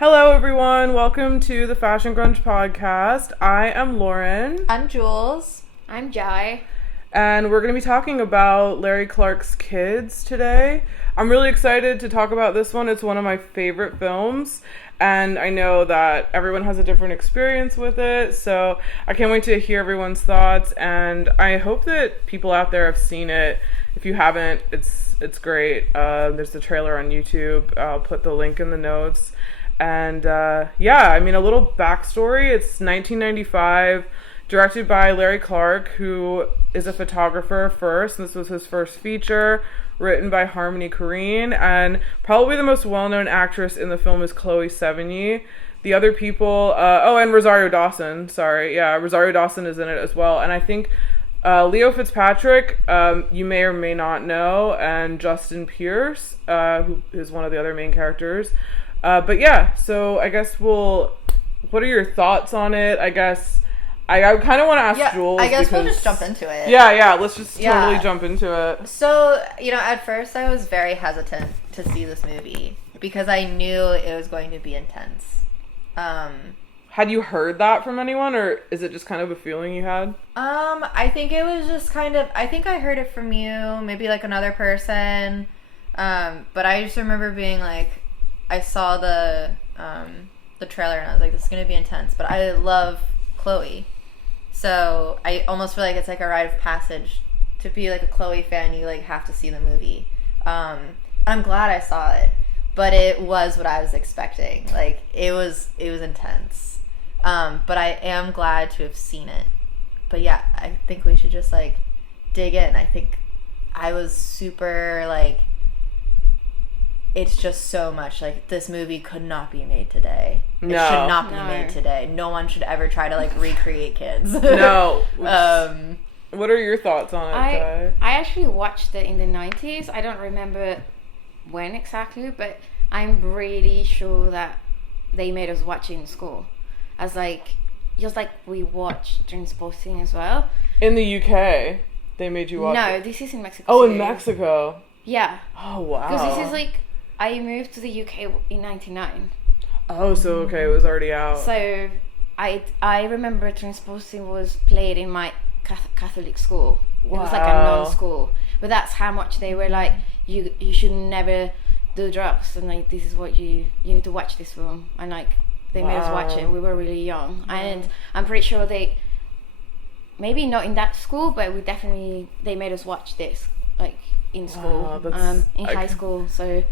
Hello, everyone. Welcome to the Fashion Grunge Podcast. I am Lauren. I'm Jules. I'm Jai. And we're going to be talking about Larry Clark's Kids today. I'm really excited to talk about this one. It's one of my favorite films. And I know that everyone has a different experience with it. So I can't wait to hear everyone's thoughts. And I hope that people out there have seen it. If you haven't, it's great. There's the trailer on YouTube. I'll put the link in the notes. And a little backstory. It's 1995, directed by Larry Clark, who is a photographer first. This was his first feature, written by Harmony Korine, and probably the most well-known actress in the film is Chloe Sevigny. The other people, and Rosario Dawson. Rosario Dawson is in it as well. And I think Leo Fitzpatrick, you may or may not know, and Justin Pierce, who is one of the other main characters. So I guess what are your thoughts on it? I guess I kind of want to ask Jules. I guess we'll just jump into it. Yeah, let's just totally jump into it. So, at first I was very hesitant to see this movie because I knew it was going to be intense. Had you heard that from anyone, or is it just kind of a feeling you had? I think it was just I think I heard it from you, maybe like another person. But I just remember being like, I saw the trailer and I was like, this is going to be intense. But I love Chloe. So I almost feel like it's like a rite of passage to be like a Chloe fan. You like have to see the movie. I'm glad I saw it. But it was what I was expecting. Like, it was intense. But I am glad to have seen it. But yeah, I think we should just like dig in. I think I was super like, it's just so much. Like, this movie could not be made today. It should not be made today. No one should ever try to like recreate Kids. No. What are your thoughts on it, I actually watched it in the 90s. I don't remember when exactly, but I'm really sure that they made us watch it in school. As like, just like we watched Trainspotting as well. In the UK, they made you watch it? No, this is in Mexico. Oh, in Mexico. Yeah. Oh, wow. Because this is like, I moved to the UK in 99. Oh, so okay, it was already out. So I remember Trainspotting was played in my Catholic school. Wow. It was like a non-school. But that's how much they were like, you should never do drugs, and like, this is what you need to watch this film. And like, they made us watch it. We were really young. And I'm pretty sure maybe not in that school, but they made us watch this like in school, in high school. So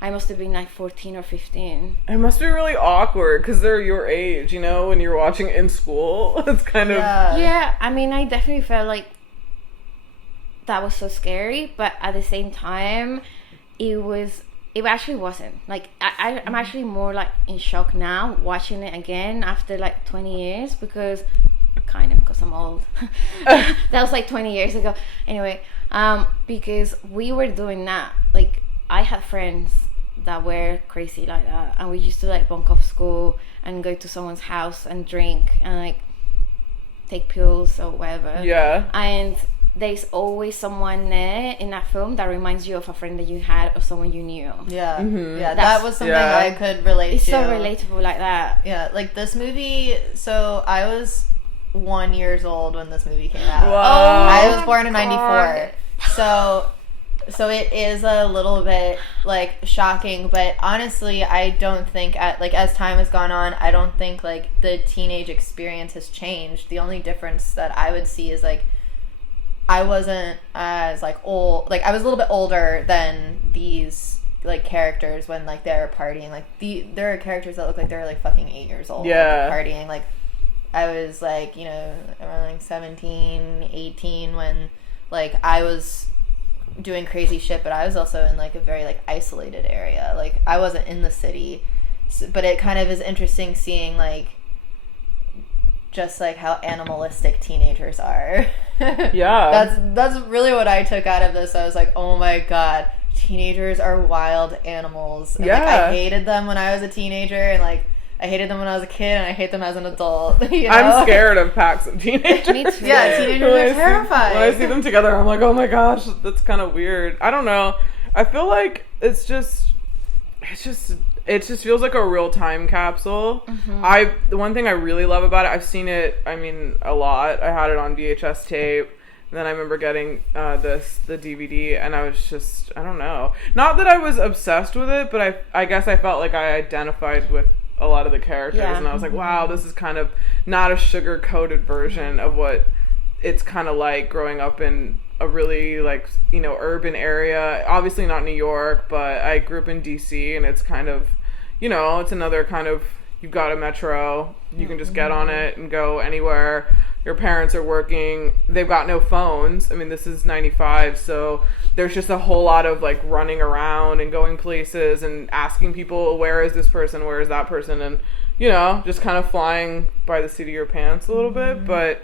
I must have been like 14 or 15. It must be really awkward because they're your age, when you're watching in school. It's kind of... Yeah, I mean, I definitely felt like that was so scary, but at the same time, it actually wasn't. Like, I'm actually more like in shock now watching it again after like 20 years because I'm old. That was like 20 years ago. Anyway, because we were doing that. Like, I had friends that were crazy like that, and we used to like bunk off school and go to someone's house and drink and like take pills or whatever. Yeah. And there's always someone there in that film that reminds you of a friend that you had or someone you knew. Yeah. Mm-hmm. Yeah, that was something I could relate to. It's so relatable like that. Yeah, like this movie, so I was 1 year old when this movie came out. Whoa. I was born in 94. So it is a little bit like shocking, but honestly, I don't think as time has gone on, I don't think like the teenage experience has changed. The only difference that I would see is like I wasn't as like old, like I was a little bit older than these like characters when like they're partying. Like there are characters that look like they're like fucking 8 years old, yeah, like, partying. Like I was like, around like 17, 18 when like I was doing crazy shit, but I was also in like a very like isolated area. Like I wasn't in the city, but it kind of is interesting seeing like just like how animalistic teenagers are. Yeah, that's really what I took out of this. I was like, oh my god, teenagers are wild animals. And, yeah, like, I hated them when I was a teenager, and like I hated them when I was a kid, and I hate them as an adult. I'm scared of packs of teenagers. Me too. Yeah, teenagers are terrifying. When I see them together, I'm like, oh my gosh, that's kind of weird. I don't know. I feel like it's just it just feels like a real time capsule. The one thing I really love about it, I've seen it, I mean, a lot. I had it on VHS tape. And then I remember getting the DVD, and I was just, I don't know. Not that I was obsessed with it, but I guess I felt like I identified with a lot of the characters. Yeah. And I was like, wow, this is kind of not a sugar-coated version of what it's kind of like growing up in a really, like, you know, urban area. Obviously not New York, but I grew up in D.C., and it's kind of, you know, it's another kind of, you've got a metro, you can just get on it and go anywhere. Your parents are working, they've got no phones. I mean, this is 95, so there's just a whole lot of, like, running around and going places and asking people, where is this person, where is that person, and, you know, just kind of flying by the seat of your pants a little bit. But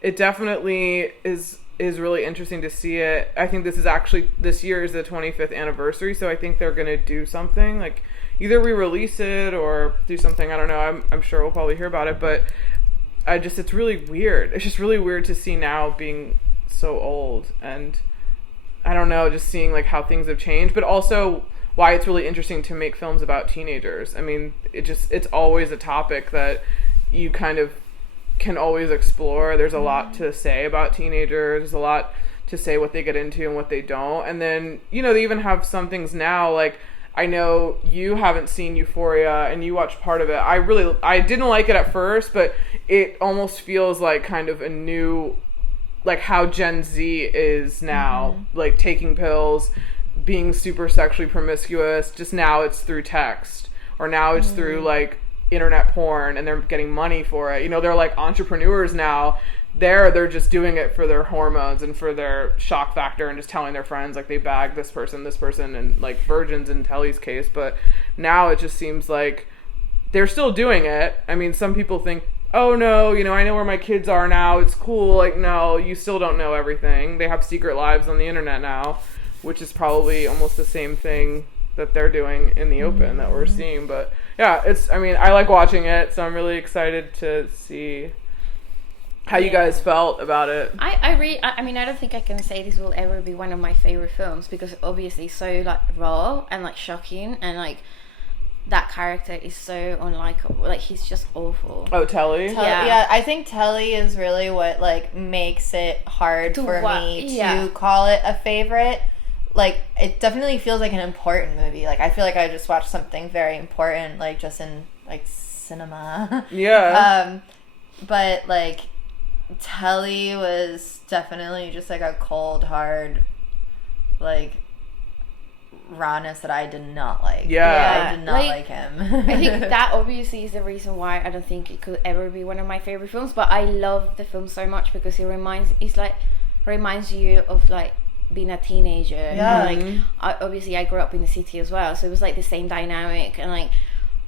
it definitely is really interesting to see it. I think this year is the 25th anniversary, so I think they're going to do something, like, either re-release it or do something, I don't know, I'm sure we'll probably hear about it, but it's really weird. It's just really weird to see now being so old, and I don't know, just seeing, like, how things have changed, but also why it's really interesting to make films about teenagers. I mean, it's always a topic that you kind of can always explore. There's a lot to say about teenagers. There's a lot to say what they get into and what they don't. And then, you know, they even have some things now, like, I know you haven't seen Euphoria and you watched part of it. I didn't like it at first, but it almost feels like kind of a new, like, how Gen Z is now, like, taking pills, being super sexually promiscuous. Just now it's through text, or now it's through, like, internet porn, and they're getting money for it. You know, they're like entrepreneurs now. They're just doing it for their hormones and for their shock factor, and just telling their friends, like, they bagged this person, and, like, virgins in Telly's case. But now it just seems like they're still doing it. I mean, some people think, oh no, you know, I know where my kids are now, it's cool. Like, no, you still don't know everything. They have secret lives on the internet now, which is probably almost the same thing that they're doing in the open that we're seeing. But yeah, I like watching it, so I'm really excited to see how you guys felt about it. I mean, I don't think I can say this will ever be one of my favorite films, because obviously it's so, like, raw and, like, shocking, and, like, that character is so unlikable. Like, he's just awful. Oh, Telly? Yeah, I think Telly is really what, like, makes it hard for me to call it a favorite. Like, it definitely feels like an important movie. Like, I feel like I just watched something very important, like, just in, like, cinema. Yeah. But, like, Telly was definitely just, like, a cold, hard, like, rawness that I did not like. Yeah. I did not like him. I think that obviously is the reason why I don't think it could ever be one of my favorite films, but I love the film so much because it reminds you of, like, being a teenager. Yeah. And, like, obviously I grew up in the city as well, so it was, like, the same dynamic. And, like,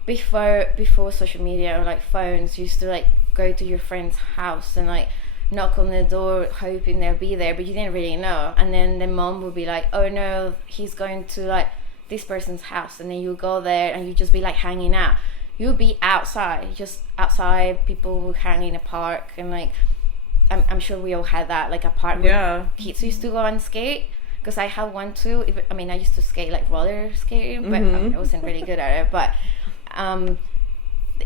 before social media or, like, phones, you used to, like, go to your friend's house and, like, knock on the door hoping they'll be there, but you didn't really know. And then the mom would be like, oh no, he's going to, like, this person's house, and then you go there and you just be, like, hanging out. You'll be outside, just outside. People will hang in a park, and, like, I'm sure we all had that, like, a park where kids used to go and skate, because I had one too. I mean, I used to skate, like, roller skating, but I mean, I wasn't really good at it. But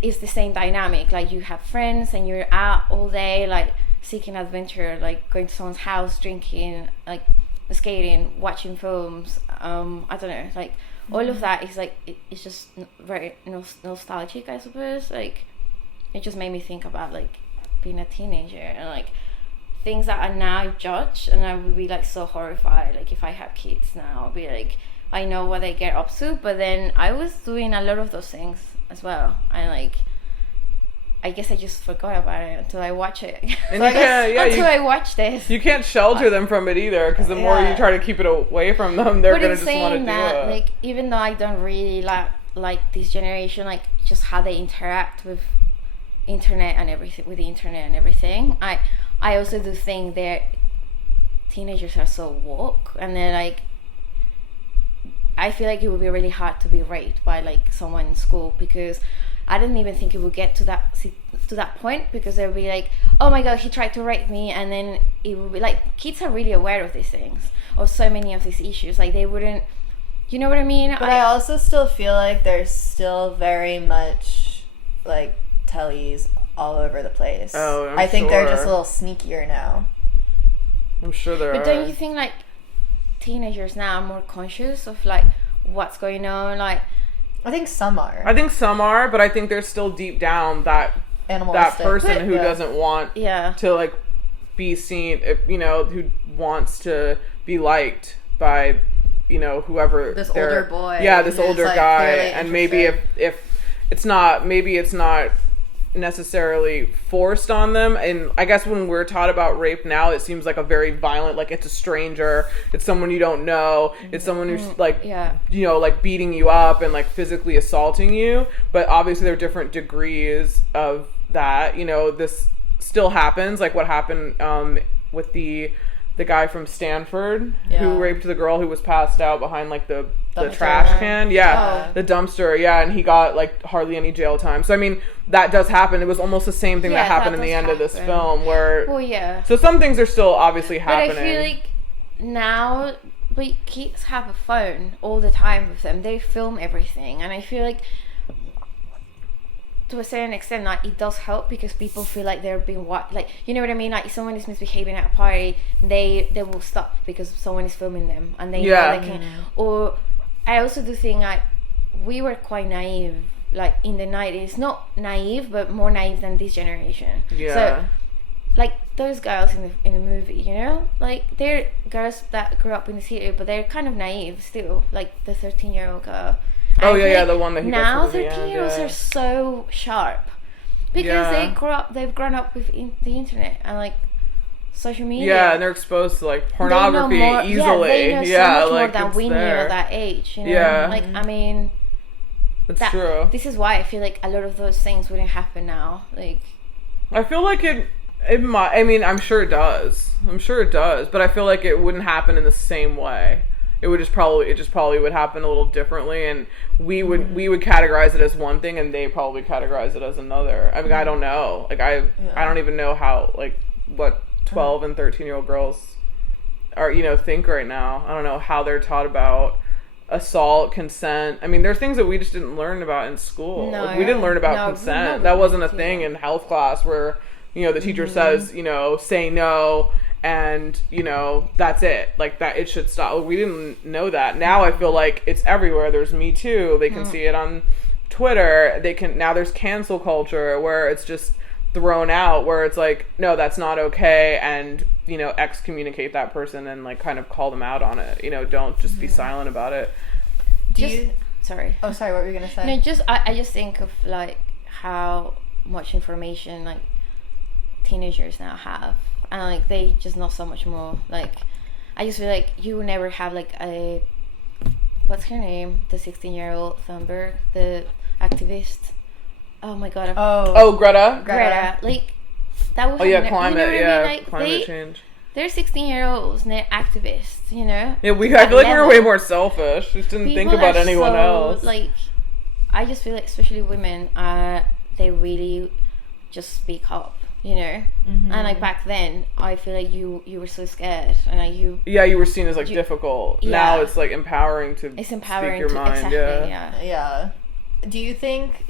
it's the same dynamic. Like, you have friends and you're out all day, like, seeking adventure, like, going to someone's house, drinking, like, skating, watching films. I don't know, like, all of that is, like, it's just very nostalgic, I suppose. Like, it just made me think about, like, being a teenager and, like, things that are now judged, and I would be, like, so horrified. Like, if I have kids now, I'll be like, I know what they get up to, but then I was doing a lot of those things as well, and, like, I guess I just forgot about it until I watch it. And I watch this. You can't shelter them from it either, because the more you try to keep it away from them, they're going to just want to do it. Like, even though I don't really like this generation, like, just how they interact with internet and everything, I also do think that teenagers are so woke, and they're, like, I feel like it would be really hard to be raped by, like, someone in school, because I didn't even think it would get to that point, because they'll be like, oh my god, he tried to rape me, and then it would be like, kids are really aware of these things, or so many of these issues. Like, they wouldn't You know what I mean? But I also still feel like there's still very much, like, tellies all over the place. Oh, I think they're sure. just a little sneakier now. I'm sure there But are. don't you think, like, teenagers now are more conscious of, like, what's going on? Like, I think some are. I think some are, but I think there's still deep down that Animalistic. person who Yeah. doesn't want yeah. to, like, be seen, you know, who wants to be liked by, you know, whoever. This older boy. Yeah, this who's, older like, guy. clearly And maybe if it's not necessarily forced on them. And I guess when we're taught about rape now, it seems like a very violent, like, it's a stranger, it's someone you don't know, it's someone who's like, Yeah. you know, like beating you up and like physically assaulting you. But obviously there are different degrees of that. You know, this still happens, like what happened with the guy from Stanford who raped the girl who was passed out behind like the trash can. The dumpster. And he got like hardly any jail time. So I mean, that does happen. It was almost the same thing that happened in the end of this film where so some things are still obviously happening. But I feel like now, but kids have a phone all the time with them. They film everything, and I feel like to a certain extent, like, it does help because people feel like they're being like, you know what I mean? Like, if someone is misbehaving at a party, they will stop because someone is filming them, and they know they can. Or I also do think like we were quite naive, like in the 90s, not naive, but more naive than this generation. So, like those girls in the movie, you know, like they're girls that grew up in the city, but they're kind of naive still, like the 13-year-old girl. The one that he now gets to the 13-year-olds are so sharp because they've grown up with the internet and like social media. And they're exposed to like pornography easily. They know so much like more than we knew at that age. You know, like I mean, that's true. This is why I feel like a lot of those things wouldn't happen now. Like, I feel like it might. I mean, I'm sure it does. But I feel like it wouldn't happen in the same way. It just probably would happen a little differently, and we would categorize it as one thing, and they probably categorize it as another. I mean, I don't know. Like I don't even know how, like, what 12 and 13-year-old girls are, you know, think right now. I don't know how they're taught about assault, consent. I mean, there's things that we just didn't learn about in school. No, like, we didn't learn about consent. That wasn't a thing in health class where, you know, the teacher says, you know, say no. And, you know, that's it. Like, that it should stop. We didn't know that. Now I feel like it's everywhere. There's Me Too. They can see it on Twitter. Now there's cancel culture where it's just thrown out, where it's like, no, that's not okay. And, you know, excommunicate that person and, like, kind of call them out on it. You know, don't just be silent about it. Sorry. Oh, sorry, what were you going to say? No, I just think of, like, how much information, like, teenagers now have. And like they just know so much more. Like, I just feel like you will never have like what's her name? The 16-year-old Thunberg, the activist. Oh my god. Greta. Greta. Like that would. Climate. You know what I mean? Like, climate change. They're 16-year-olds and they're activists. You know. Yeah, I feel like we were way more selfish. Just didn't think about anyone else. Like, I just feel like, especially women, they really just speak up. You know, and like back then, I feel like you were so scared, and like you were seen as like difficult. Now it's like empowering to speak your mind. Yeah. Do you think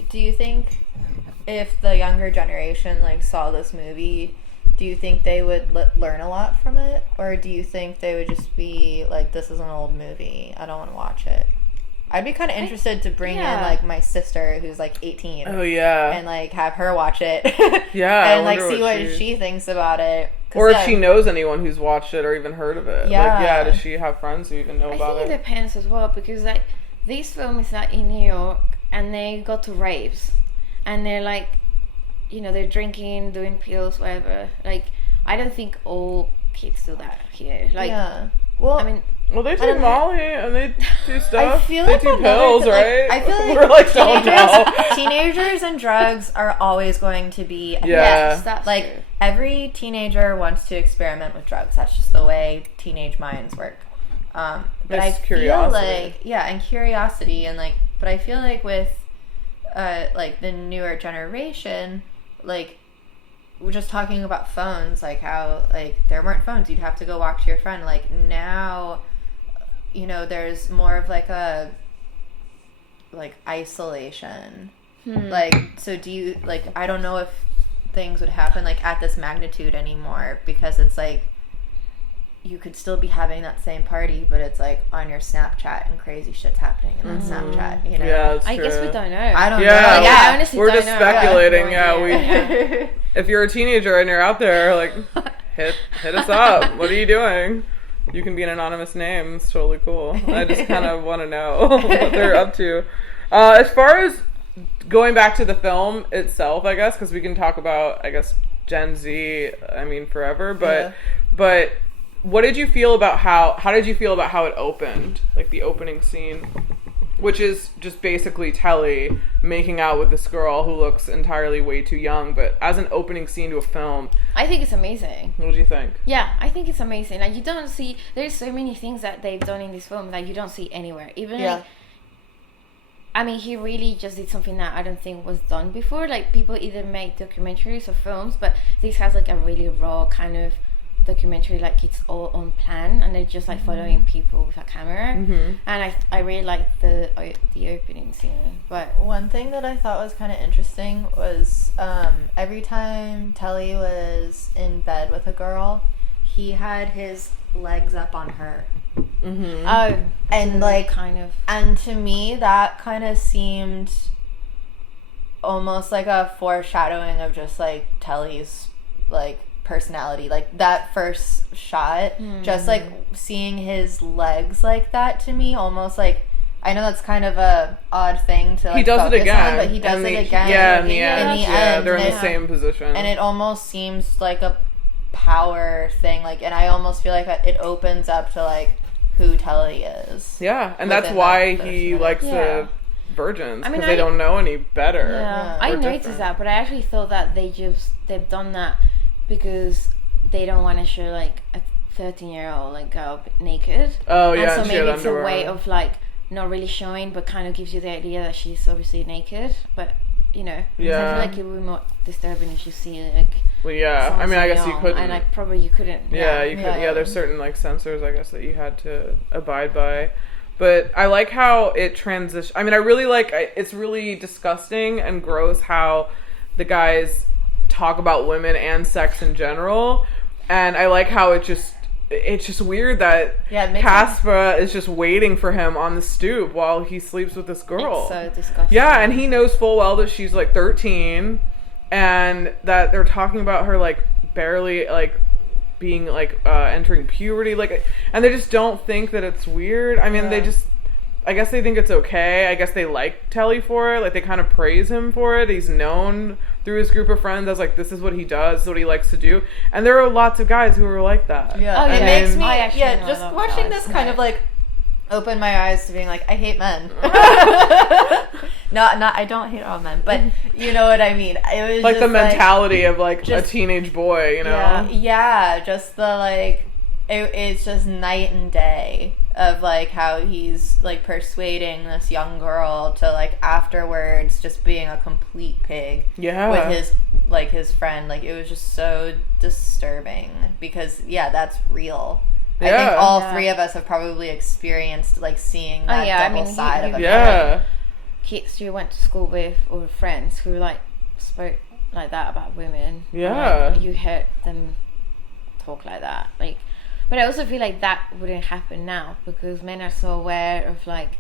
if the younger generation like saw this movie, do you think they would learn a lot from it, or do you think they would just be like, this is an old movie, I don't want to watch it? I'd be kind of interested to bring in like my sister who's like 18. Oh yeah. And like have her watch it. And like see what she thinks about it. Or if she knows anyone who's watched it or even heard of it. Yeah. Like, does she have friends who even know about it? I think it depends as well, because like this film is like in New York and they go to raves and they're like, you know, they're drinking, doing pills, whatever. Like, I don't think all kids do that here. Like, well, I mean, well, they take Molly and they do stuff. I feel they like do pills, right? I feel like we're like teenagers and drugs are always going to be. Yes, that's like true. Every teenager wants to experiment with drugs. That's just the way teenage minds work. But I feel like and curiosity and like, but I feel like with like the newer generation, like we're just talking about phones, like how like there weren't phones, you'd have to go walk to your friend. Like now you know, there's more of like a like isolation. Like, so do you like, I don't know if things would happen like at this magnitude anymore, because it's like you could still be having that same party, but it's like on your Snapchat and crazy shit's happening in that Snapchat, you know? Yeah, that's I true. guess we don't know. I don't know. Like, I honestly we're don't just know. speculating. Yeah. If you're a teenager and you're out there, like, hit us up. What are you doing? You can be an anonymous name. It's totally cool. I just kind of want to know what they're up to. As far as going back to the film itself, I guess, because we can talk about, I guess, Gen Z, I mean, forever, but what did you feel about how did you feel about how it opened, like the opening scene, which is just basically Telly making out with this girl who looks entirely way too young, but as an opening scene to a film, I think it's amazing. what do you think? Yeah, I think it's amazing. Like, you don't see, there's so many things that they've done in this film that you don't see anywhere. Even like, I mean, he really just did something that I don't think was done before. Like, people either make documentaries or films, but this has like a really raw kind of documentary, like it's all on plan, and they're just like following people with a camera. And I really like the opening scene. But one thing that I thought was kind of interesting was every time Telly was in bed with a girl, he had his legs up on her. Oh, and like kind of, and to me that kind of seemed almost like a foreshadowing of just like Telly's like personality. Like that first shot, just like seeing his legs like that, to me almost like, I know that's kind of a odd thing to like, He does it again, but he does it again. Yeah, in the end, yeah, they're in the same position, and it almost seems like a power thing. Like, and I almost feel like it opens up to like who Telly is. Yeah, and that's why that he minute. likes the virgins, I mean, because they don't know any better. Yeah, or I different. noticed that, but I actually thought that they've done that because they don't want to show like a 13-year-old like girl naked. Oh yeah, and so she had maybe it's a underwear. way of like not really showing, but kind of gives you the idea that she's obviously naked. But you know, so I feel like it would be more disturbing if you see like. Well, yeah. I someone mean, I so guess you young, couldn't. and like probably you couldn't. Yeah, you could. Yeah, there's certain like censors, I guess, that you had to abide by. But I like how it transition. I mean, I really like. It's really disgusting and gross how the guys talk about women and sex in general, and I like how it's just weird that Casper is just waiting for him on the stoop while he sleeps with this girl. It's so disgusting. Yeah, and he knows full well that she's like 13, and that they're talking about her like barely like being like entering puberty, like, and they just don't think that it's weird. I mean, I guess they think it's okay. I guess they like Telly for it. Like, they kind of praise him for it. He's known through his group of friends as like, this is what he does, this is what he likes to do. And there are lots of guys who are like that. Yeah, it makes me. Yeah, just watching this kind of like open my eyes to being like, I hate men. Not I don't hate all men, but you know what I mean. It was like just the mentality of like a teenage boy, you know? Yeah, just the like, it's just night and day of like how he's like persuading this young girl to like afterwards just being a complete pig with his friend. Like, it was just so disturbing because that's real. I think all three of us have probably experienced like seeing that double side of it. Kids you went to school with or friends who like spoke like that about women. Yeah. And, like, you heard them talk like that. Like, but I also feel like that wouldn't happen now because men are so aware of like,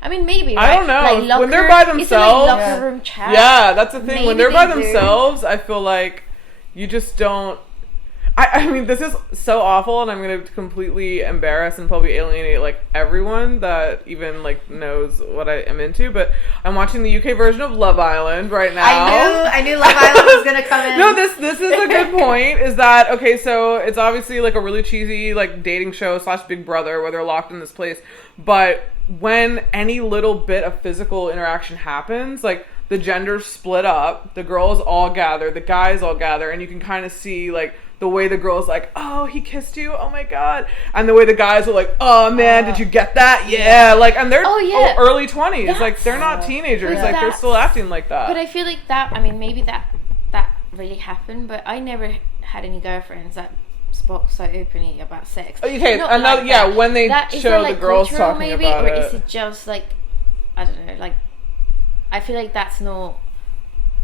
I mean, maybe, right? I don't know. Like when they're by themselves, locker room chat. Yeah, that's the thing. Maybe when they're by they do. themselves, I feel like you just don't. I mean, this is so awful, and I'm going to completely embarrass and probably alienate like everyone that even like knows what I am into. But I'm watching the UK version of Love Island right now. I knew Love Island was going to come in. No, this is a good point. Is that okay? So it's obviously like a really cheesy like dating show / Big Brother where they're locked in this place. But when any little bit of physical interaction happens, like the genders split up, the girls all gather, the guys all gather, and you can kind of see like the way the girl's like, oh, he kissed you, oh my god, and the way the guys are like, oh man, did you get that? Yeah, like, and they're early 20s, like they're not teenagers, like they're still acting like that. But I feel like that, I mean, maybe that really happened, but I never had any girlfriends that spoke so openly about sex. Okay, Not another like that. when they That, is show that, the like, girls cultural, talking maybe, about or it. is it just like, I don't know, like, I feel like that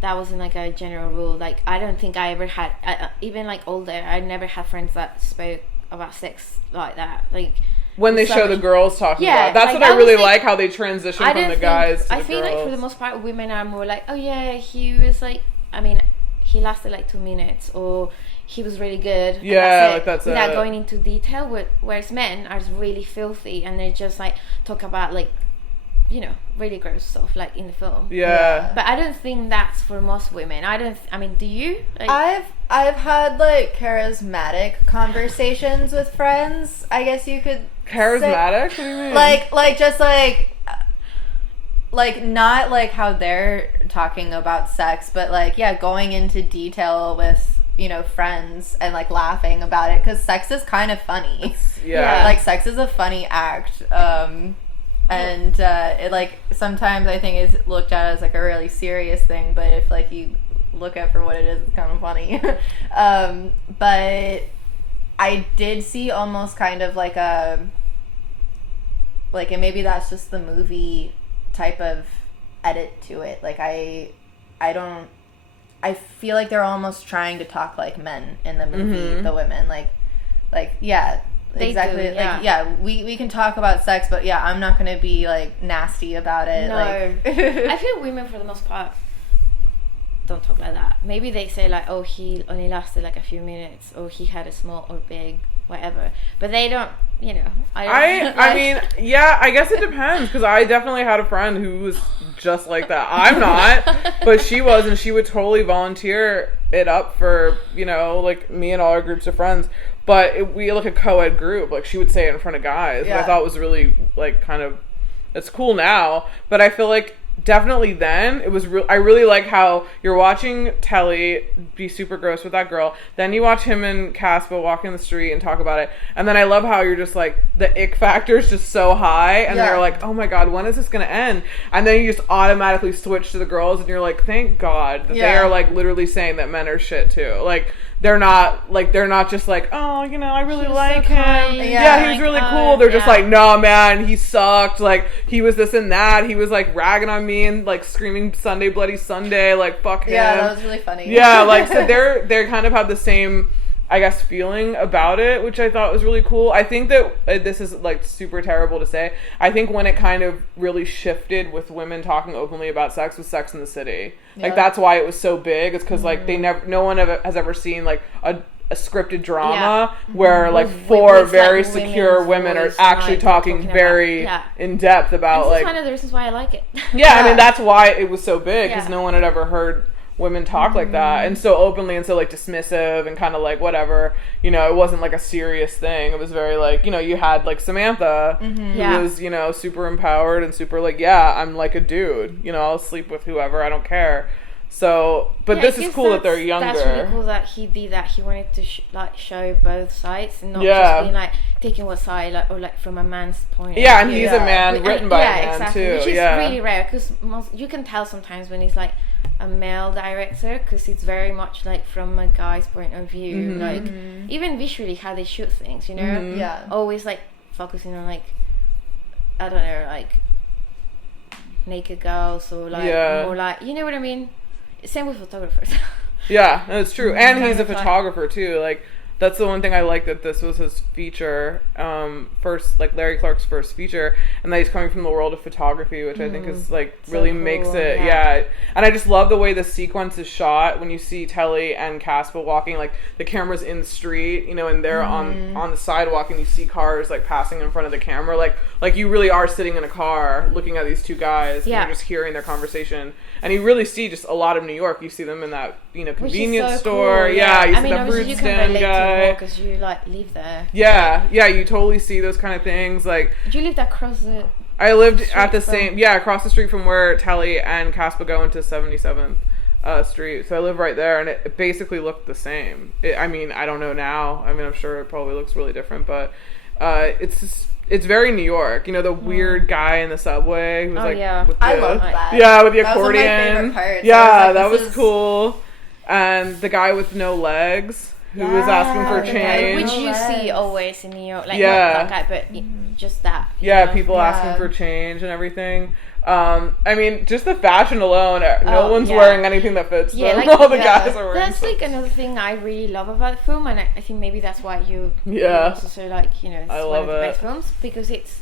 wasn't like a general rule. Like, I don't think I ever had, even like older, I never had friends that spoke about sex like that. Like, when they show the girls talking Yeah, about it. That's like, what I that was, really like, like, how they transition I from don't the think, guys to I the feel girls. like for the most part, women are more like, oh yeah, he was like, I mean, he lasted like 2 minutes, or he was really good. and Yeah, that's like, that's without it. going into detail. Whereas men are really filthy, and they just like talk about like, you know, really gross stuff like in the film. Yeah. But I don't think that's for most women. I mean, do you? Like, I've had like charismatic conversations with friends. I guess you could Charismatic? say. What do you mean? Like just like not like how they're talking about sex, but like going into detail with, you know, friends and like laughing about it, because sex is kind of funny. Yeah. Like sex is a funny act. And it like sometimes I think is looked at as like a really serious thing, but if like you look at for what it is, it's kind of funny. But I did see almost kind of like and maybe that's just the movie type of edit to it. Like I feel like they're almost trying to talk like men in the movie. The women like They exactly. do, yeah. Like, we can talk about sex, but I'm not gonna be like nasty about it. No. Like, I feel women for the most part don't talk like that. Maybe they say like, oh, he only lasted like a few minutes, or he had a small or big, whatever. But they don't, you know. I mean, yeah, I guess it depends, because I definitely had a friend who was just like that. I'm not, but she was, and she would totally volunteer it up for, you know, like me and all our groups of friends. But we like a co-ed group, like she would say it in front of guys, and I thought it was really like kind of, it's cool now, but I feel like definitely then it was I really like how you're watching Telly be super gross with that girl, then you watch him and Caspa walk in the street and talk about it, and then I love how you're just like, the ick factor is just so high, and they're like, oh my god, when is this gonna end? And then you just automatically switch to the girls, and you're like, thank god that they are like literally saying that men are shit too. Like, they're not just like, oh, you know, I really like him. Yeah, he was really cool. They're just like, no, man, he sucked. Like, he was this and that. He was like ragging on me and like screaming Sunday, bloody Sunday. Like, fuck him. Yeah, that was really funny. Yeah, like, so they kind of have the same, I guess, feeling about it, which I thought was really cool. I think that this is like super terrible to say. I think when it kind of really shifted with women talking openly about sex was Sex in the City. Like, that's why it was so big. It's because like no one has ever seen like a scripted drama where like four very like secure women are actually talking very in depth about and this like. is one of the reasons why I like it. Yeah, I mean that's why it was so big, because no one had ever heard women talk like that, and so openly and so like dismissive and kind of like whatever, you know. It wasn't like a serious thing. It was very like, you know, you had like Samantha who was, you know, super empowered and super like, yeah, I'm like a dude, you know, I'll sleep with whoever, I don't care. So, but this is cool that they're younger. That's really cool that he did that. He wanted to show both sides and not just being like taking one side, like, or like from a man's point. Yeah, and he's a man written by a man exactly, too. Which is really rare, because you can tell sometimes when he's like a male director, because it's very much like from a guy's point of view, like even visually how they shoot things, you know. Always like focusing on like, I don't know, like naked girls or like more like, you know what I mean. Same with photographers. Yeah, that's true. And he's a photographer too. Like, that's the one thing I like, that this was his feature, first, like Larry Clark's first feature, and that he's coming from the world of photography, which I think is like really so cool, makes it, And I just love the way the sequence is shot when you see Telly and Caspa walking, like the camera's in the street, you know, and they're on the sidewalk, and you see cars like passing in front of the camera, like you really are sitting in a car looking at these two guys, and you're just hearing their conversation, and you really see just a lot of New York. You see them in that, you know, convenience store, you see the fruit stand guy. Because you like live there. Yeah, you totally see those kind of things. Like, did you live across the? I lived at the same, across the street from where Telly and Caspa go into 77th Street. So I live right there, and it basically looked the same. I mean, I don't know now. I mean, I'm sure it probably looks really different, but it's very New York. You know, the weird guy in the subway who's with I love that. Yeah, with the that accordion. That was one of my favorite parts. Yeah, that was cool. And the guy with no legs. who was asking for Yeah, change. Which you Yes. see always in New York. Like, Yeah. not that guy, but just that. you Yeah, know? people Yeah. asking for change and everything. I mean, just the fashion alone, no Oh, one's yeah. wearing anything that fits Yeah, them. like- All the yeah. guys are wearing That's like stuff. another thing I really love about the film, and I think maybe that's why you Yeah. also so like, you know, it's I one love of the it. best films because it's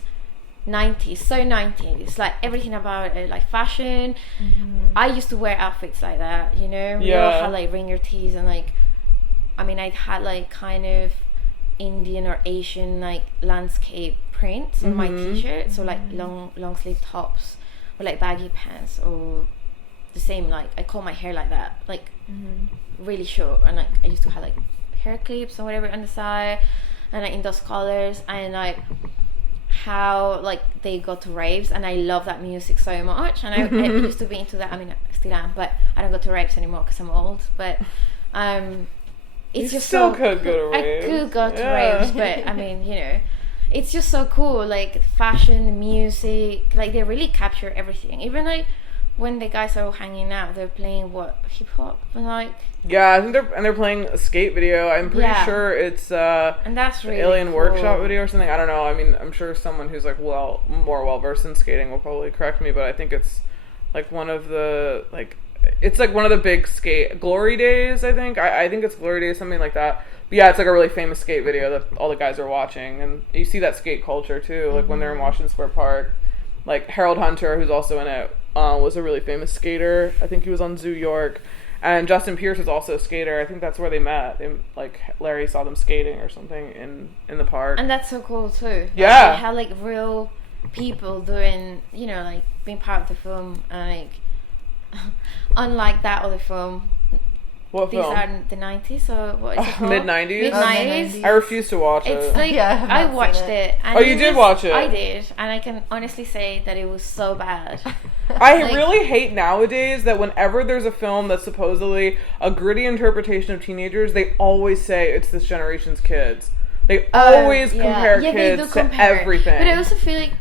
90s, so 90s. It's like everything about it, like fashion. I used to wear outfits like that, you know. We all Yeah. had like ringer tees and like, I mean, I had like kind of Indian or Asian like landscape prints on my t-shirt, so like long sleeve tops or like baggy pants, or the same, like I call my hair like that, like really short, and like I used to have like hair clips or whatever on the side, and like in those colors, and like how like they go to raves, and I love that music so much, and I used to be into that. I mean, I still am, but I don't go to raves anymore because I'm old. But it's You just still so could go to I raves. could go to Yeah. raves, but I mean, you know, it's just so cool. Like fashion, the music, like they really capture everything. Even like when the guys are all hanging out, they're playing what, hip hop, and like, Yeah, I think they're playing a skate video. I'm pretty Yeah. sure it's and that's really Alien cool. Workshop video or something. I don't know. I mean, I'm sure someone who's like more well versed in skating will probably correct me, but I think it's like one of the like it's like one of the big skate Glory Days. I think it's Glory Days, something like that. But yeah, it's like a really famous skate video that all the guys are watching, and you see that skate culture too. Like when they're in Washington Square Park, like Harold Hunter, who's also in it, was a really famous skater. I think he was on Zoo York. And Justin Pierce is also a skater. I think that's where they met. Like Larry saw them skating or something in the park. And that's so cool too. Like, Yeah. they had like real people doing, you know, like being part of the film, and like unlike that other film, What these film? are the 90s, so what is it called? Mid-90s? Mid-90s. I refuse to watch It's it. like, Yeah, I I have not watched seen it. And Oh, you did watch it? I did, and I can honestly say that it was so bad. I like- really hate nowadays that whenever there's a film that's supposedly a gritty interpretation of teenagers, they always say it's this generation's kids. They always compare they kids do to compare it. everything. But I also feel like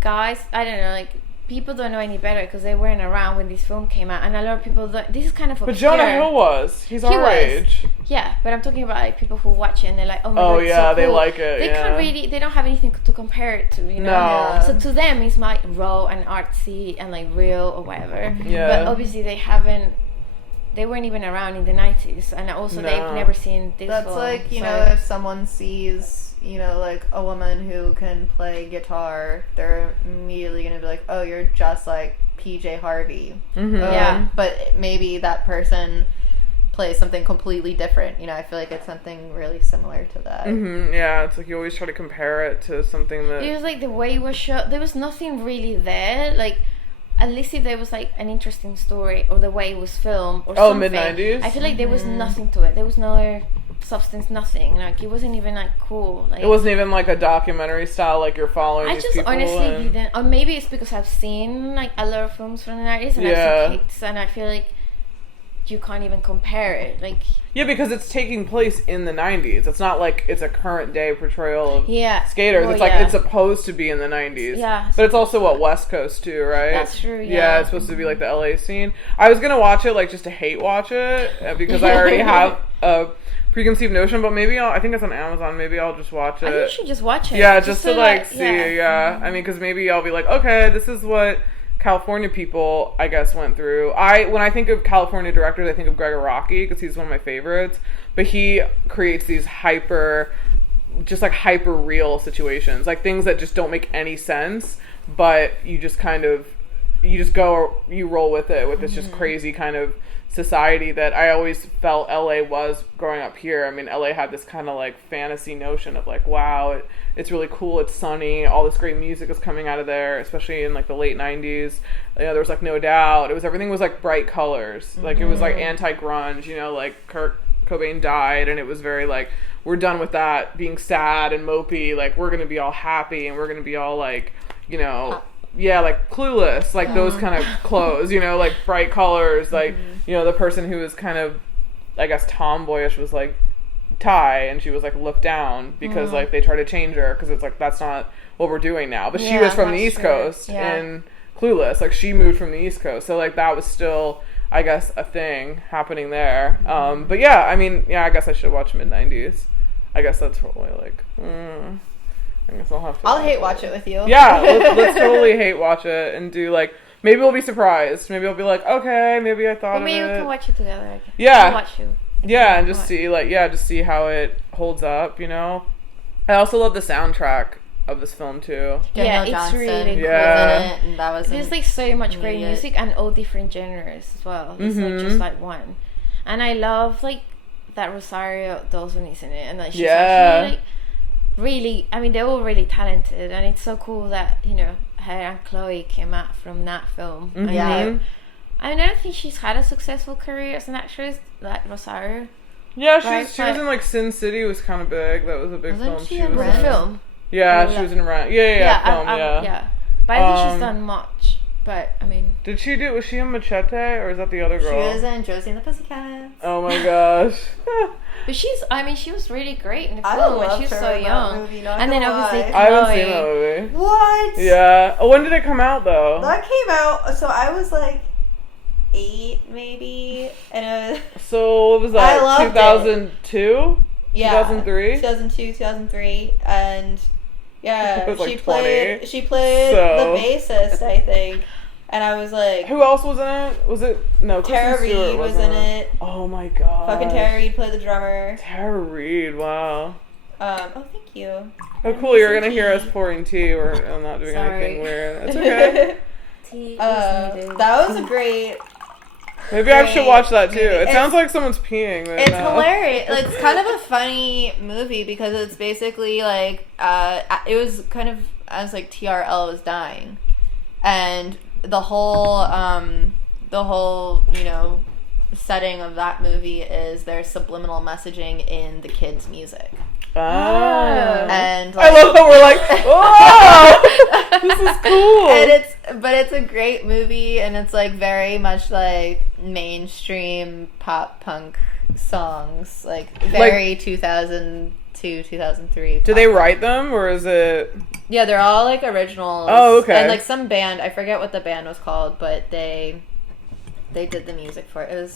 guys, I don't know, like people don't know any better because they weren't around when this film came out, and a lot of people don't. This is kind of obscure. But Jonah Hill was. He's He our was. age. Yeah, but I'm talking about like people who watch it and they're like, oh my Oh, god, it's yeah, so they cool. like it, They yeah. can't really, they don't have anything to compare it to, you know. No. So to them, it's like raw and artsy and like real or whatever. Yeah. But obviously they weren't even around in the 90s, and also No. they've never seen this That's film, like, you so- know, if someone sees, you know, like a woman who can play guitar, they're immediately going to be like, oh, you're just like PJ Harvey. Mm-hmm. Yeah. But maybe that person plays something completely different. You know, I feel like it's something really similar to that. Mm-hmm. Yeah, it's like you always try to compare it to something that... It was like the way it was shot, there was nothing really there, like at least if there was like an interesting story or the way it was filmed or Oh, something. mid-90s? I feel like there was nothing to it. There was no substance, nothing. Like it wasn't even like cool. Like It wasn't even like a documentary style, like you're following I these just people. honestly and... didn't, or maybe it's because I've seen like a lot of films from the 90s and Yeah. I've seen hits, and I feel like you can't even compare it. Like Yeah, because it's taking place in the 90s. It's not like it's a current day portrayal of yeah, skaters. well, It's like yeah. it's supposed to be in the 90s. Yeah. But it's also what, West Coast too, right? That's true, Yeah, yeah. it's supposed to be like the LA scene. I was gonna watch it like just to hate watch it because I already have a preconceived notion, but maybe I think it's on Amazon. Maybe I'll just watch it. I think you should just watch it. Yeah, just to so like that- see, yeah. I mean, because maybe I'll be like, okay, this is what California people, I guess, went through. When I think of California directors, I think of Greg Araki because he's one of my favorites. But he creates these hyper real situations, like things that just don't make any sense, but you just roll with it with this just crazy kind of society that I always felt LA was growing up here. I mean, LA had this kind of like fantasy notion of like, wow, it's really cool, it's sunny, all this great music is coming out of there, especially in like the late 90s. You know, there was like No Doubt. Everything was like bright colors. Like it was like anti-grunge, you know, like Kurt Cobain died and it was very like, we're done with that being sad and mopey, like we're gonna be all happy and we're gonna be all like, you know, yeah, like Clueless, like those kind of clothes, you know, like bright colors, like, you know, the person who was kind of, I guess, tomboyish was like Ty, and she was like looked down because like they tried to change her because it's like that's not what we're doing now. But she Yeah, was from the that's East true. Coast Yeah. and Clueless, like she moved from the East Coast, so like that was still I guess, a thing happening there. But yeah, I mean, yeah, I guess I should watch mid-90s. I guess that's probably like, I guess I'll have to. I'll hate watch it with you. Yeah, let's totally hate watch it and do like, maybe we'll be surprised. Maybe I'll be like, okay, maybe I thought of it. Maybe we can watch it together. Again. Yeah. I'll watch you. Yeah, and just see just see how it holds up, you know. I also love the soundtrack of this film too. Daniel it's Johnston really was in cool. it, and that was There's like so much great immediate. music and all different genres as well. It's not just like one. And I love like that Rosario Dawson is in it, and that she's actually like really. I mean, they're all really talented, and it's so cool that her and Chloe came out from that film. Yeah. I don't think she's had a successful career as an actress like Rosario. Yeah, Right, she was in like Sin City was kind of big. That was a big Wasn't film. she She in was Rent? in. Film. Yeah, she was in Rent. Yeah, film. Yeah. But I don't think she's done much. But I mean, Was she in Machete or is that the other girl? She was in Josie and the Pussycats. Oh my gosh. but she was really great in the I film when loved she was her so in that young. movie, not And then gonna obviously lie. I haven't seen Chloe. that movie. What? Yeah. Oh, when did it come out though? That came out, so I was like 8 maybe, and So what was I that? loved it. 2002? yeah, 2003? 2002, 2003, and yeah, I was, like, she 20. played So- the bassist, I think, and I was like, Who else was in it? Was it Tara Kristen Stewart Reid was wasn't in it. Oh my god. Fucking Tara Reid played the drummer. Tara Reid, wow. Oh, thank you. Oh cool, you're gonna hear us pouring tea. I'm not doing Sorry. anything weird. It's okay. Tea is needed. That was a great. Maybe I should watch that too. movie. It It's- sounds like someone's peeing right It's now. hilarious. It's kind of a funny movie because it's basically like it was kind of as like TRL was dying, and the whole setting of that movie is there's subliminal messaging in the kids' music, Ah. and I love how we're like, oh, this is cool. and it's a great movie, and it's like very much like mainstream pop punk songs, like very 2002, 2003. Do they write them or is it? Yeah, they're all like originals. Oh, okay. And like some band, I forget what the band was called, but they did the music for it.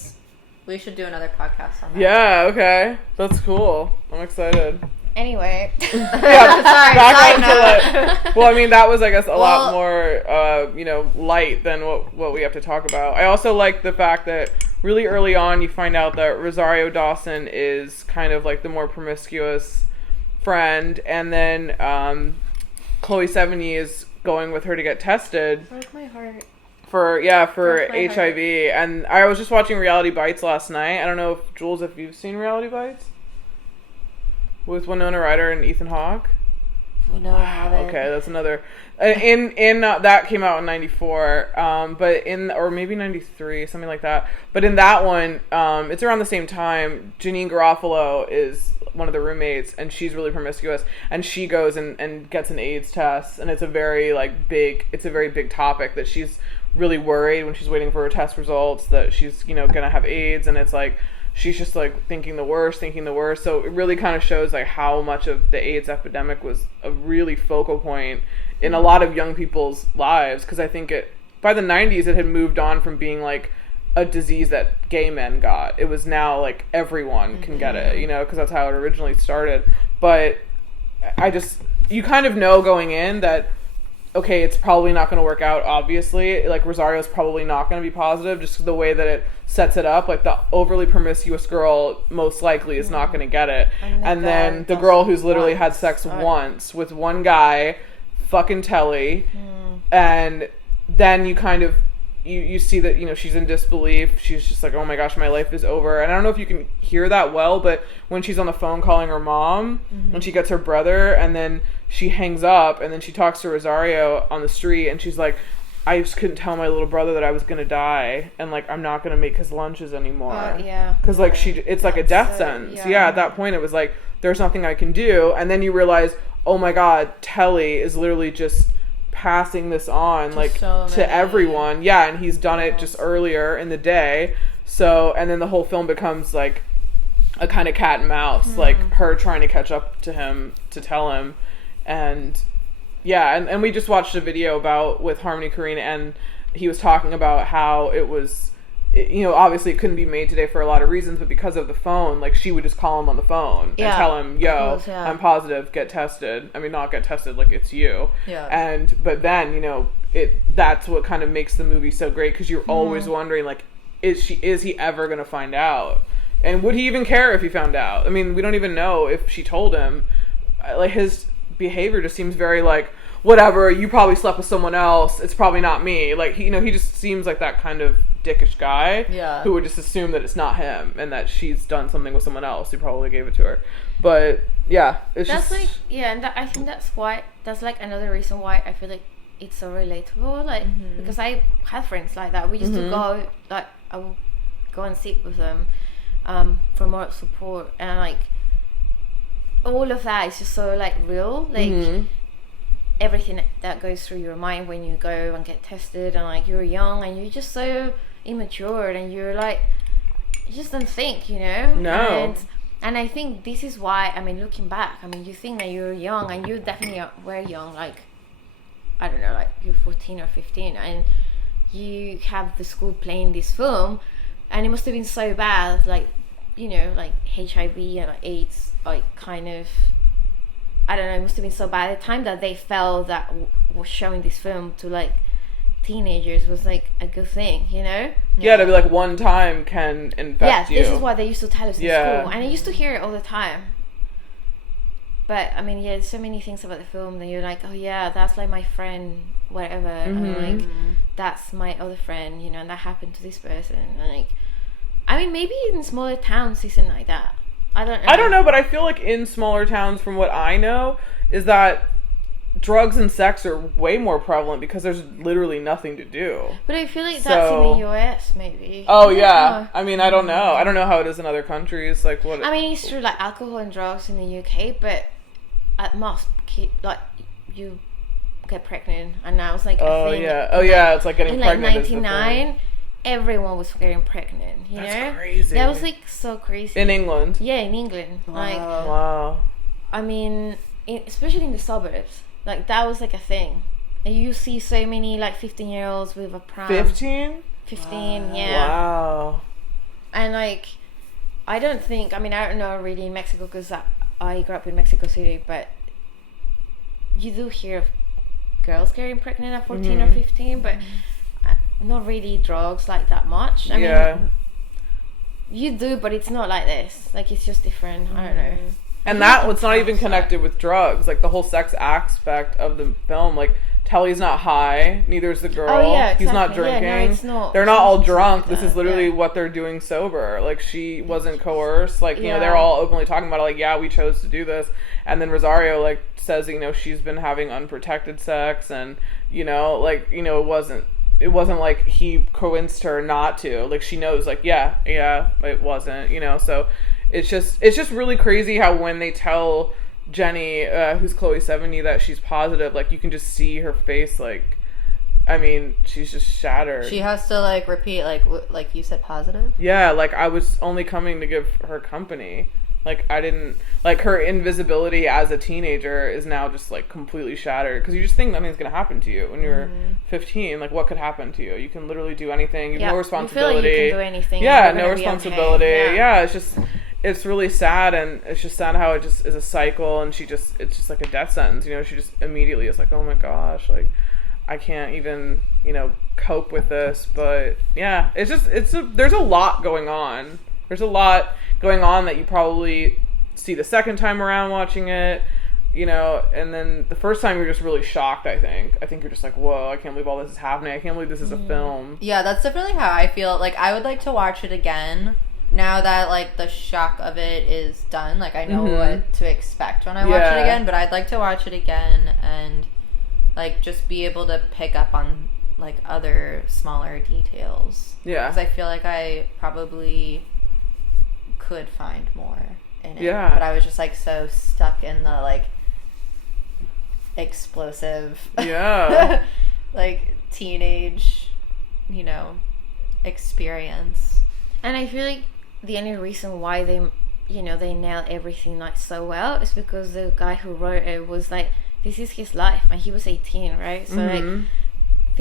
We should do another podcast on that. Yeah. Okay. That's cool. I'm excited. Anyway. Yeah. Sorry, back side onto note. like. Well, I mean, that was, I guess, a lot Well- more, light than what we have to talk about. I also like the fact that really early on you find out that Rosario Dawson is kind of like the more promiscuous friend, and then Chloe Sevigny is going with her to get tested Broke my heart. for Broke my HIV. And I was just watching Reality Bites last night. I don't know if Jules, if you've seen Reality Bites with Winona Ryder and Ethan Hawke. No, I haven't. Okay, that's another. In that came out in '94, but or maybe '93, something like that. But in that one, it's around the same time. Janine Garofalo is one of the roommates, and she's really promiscuous, and she goes and gets an AIDS test, and it's a very big topic that she's really worried when she's waiting for her test results that she's gonna have AIDS, and it's like. She's just like thinking the worst. So it really kind of shows like how much of the AIDS epidemic was a really focal point in a lot of young people's lives. Because I think by the 90s it had moved on from being like a disease that gay men got. It was now like everyone can get it, because that's how it originally started. But you kind of know going in that, okay, it's probably not going to work out, obviously. Like, Rosario's probably not going to be positive, just the way that it sets it up. Like, the overly promiscuous girl most likely is not going to get it. And then the girl who's literally had sex once with one guy, fucking Telly, and then you kind of, you see that, she's in disbelief. She's just like, oh my gosh, my life is over. And I don't know if you can hear that well, but when she's on the phone calling her mom, when she gets her brother, and then she hangs up, and then she talks to Rosario on the street, and she's like, I just couldn't tell my little brother that I was gonna die, and like I'm not gonna make his lunches anymore. Yeah. Because like it's like a death sentence. Yeah. At that point it was like there's nothing I can do, and then you realize, oh my God, Telly is literally just passing this on to everyone. Yeah, and he's done it just earlier in the day. So, and then the whole film becomes like a kind of cat and mouse, like her trying to catch up to him to tell him. And yeah, and we just watched a video with Harmony Korine, and he was talking about how it was obviously it couldn't be made today for a lot of reasons, but because of the phone, like, she would just call him on the phone and tell him, yo, course, I'm positive, get tested. I mean, not get tested, like, it's you. Yeah. But then, that's what kind of makes the movie so great, because you're always wondering, like, is he ever going to find out? And would he even care if he found out? I mean, we don't even know if she told him. Like, his behavior just seems very, like, whatever, you probably slept with someone else, it's probably not me. Like, he just seems like that kind of dickish guy who would just assume that it's not him and that she's done something with someone else who probably gave it to her. But, yeah, it's that's just... like, yeah, and I think that's like another reason why I feel like it's so relatable, like, because I had friends like that. We used to go, like, I would go and sit with them for moral support, and, like, all of that is just so, like, real, like, everything that goes through your mind when you go and get tested, and, like, you're young and you're just so immature, and you're like, you just don't think, No. And I think this is why, I mean, looking back, I mean, you think that you're young, and you definitely were young, like, I don't know, like, you're 14 or 15, and you have the school playing this film, and it must have been so bad, like, like HIV and, like, AIDS, like, kind of, I don't know, it must have been so bad at the time that they felt that was showing this film to, like, teenagers was, like, a good thing, Yeah, to be like, one time can infect you. Yeah, this is what they used to tell us in school, and I used to hear it all the time. But, I mean, there's so many things about the film that you're like, oh, yeah, that's, like, my friend, whatever, and, like, that's my other friend, and that happened to this person, and, like, I mean, maybe in smaller towns isn't like that. I don't know, but I feel like in smaller towns, from what I know, is that drugs and sex are way more prevalent because there's literally nothing to do. But I feel like that's in the US, maybe. Oh, yeah. I mean, I don't know. I don't know how it is in other countries. Like, what? I mean, it's true, like, alcohol and drugs in the UK, but at most, like, you get pregnant, and now it's, like, a thing. It's like getting pregnant. In, like, 99, everyone was getting pregnant, That's crazy. That was, like, so crazy. In England? Yeah, in England. Wow. I mean, especially in the suburbs. Like, that was, like, a thing. And you see so many, like, 15-year-olds with a pram. 15? 15, yeah. Wow. And, like, I don't know really in Mexico, because I grew up in Mexico City, but you do hear of girls getting pregnant at 14 or 15, but not really drugs, like, that much. I mean, you do, but it's not like this. Like, it's just different. I don't know. And that was not even connected with drugs. Like, the whole sex aspect of the film, like, Telly's not high, neither is the girl. Oh, yeah, exactly. He's not drinking. Yeah, no, it's not. They're not all drunk. This is literally what they're doing sober. Like, she wasn't coerced. Like, they're all openly talking about it. Like, yeah, we chose to do this. And then Rosario, like, says, she's been having unprotected sex, and, like, it wasn't like he coerced her not to. Like, she knows, like, yeah, it wasn't, so it's just really crazy how when they tell Jenny, who's Chloe Sevigny, that she's positive, like, you can just see her face, like, I mean, she's just shattered. She has to, like, repeat, like you said, positive? Yeah, like, I was only coming to give her company. Like, I didn't, like, her invisibility as a teenager is now just, like, completely shattered. Because you just think nothing's going to happen to you when you're 15. Like, what could happen to you? You can literally do anything. You have no responsibility. You feel like you can do anything. Yeah, no responsibility. Okay. Yeah, it's really sad, and it's just sad how it just is a cycle, and it's just like a death sentence. She just immediately is like, oh my gosh, like, I can't even, cope with this. But, yeah, there's a lot going on. There's a lot going on that you probably see the second time around watching it, and then the first time you're just really shocked, I think you're just like, whoa, I can't believe all this is happening. I can't believe this is a film. Yeah, that's definitely how I feel. Like, I would like to watch it again now that, like, the shock of it is done. Like, I know what to expect when I watch it again, but I'd like to watch it again and, like, just be able to pick up on, like, other smaller details. Yeah. Because I feel like I probably could find more in it. Yeah. But I was just, like, so stuck in the, like, explosive, like, teenage, experience. And I feel like the only reason why they nailed everything, like, so well is because the guy who wrote it was like, this is his life, and he was 18, right? So like,